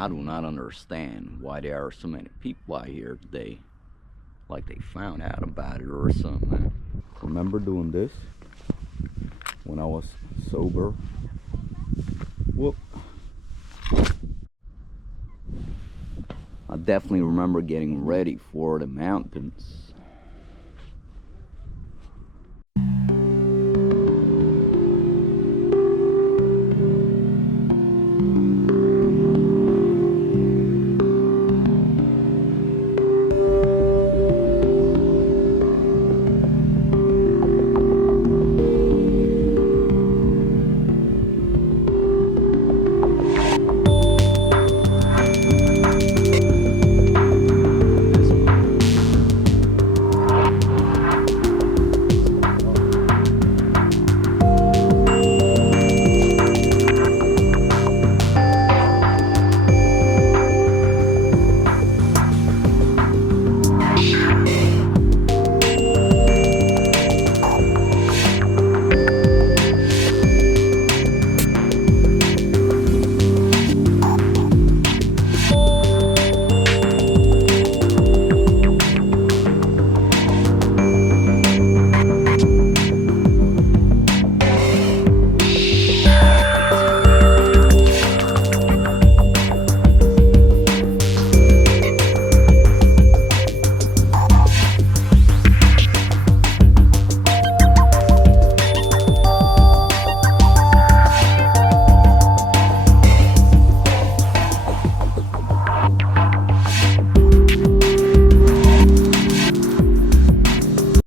I do not understand why there are so many people out here today. Like they found out about it or something. Remember doing this when I was sober? Whoop. I definitely remember getting ready for the mountains.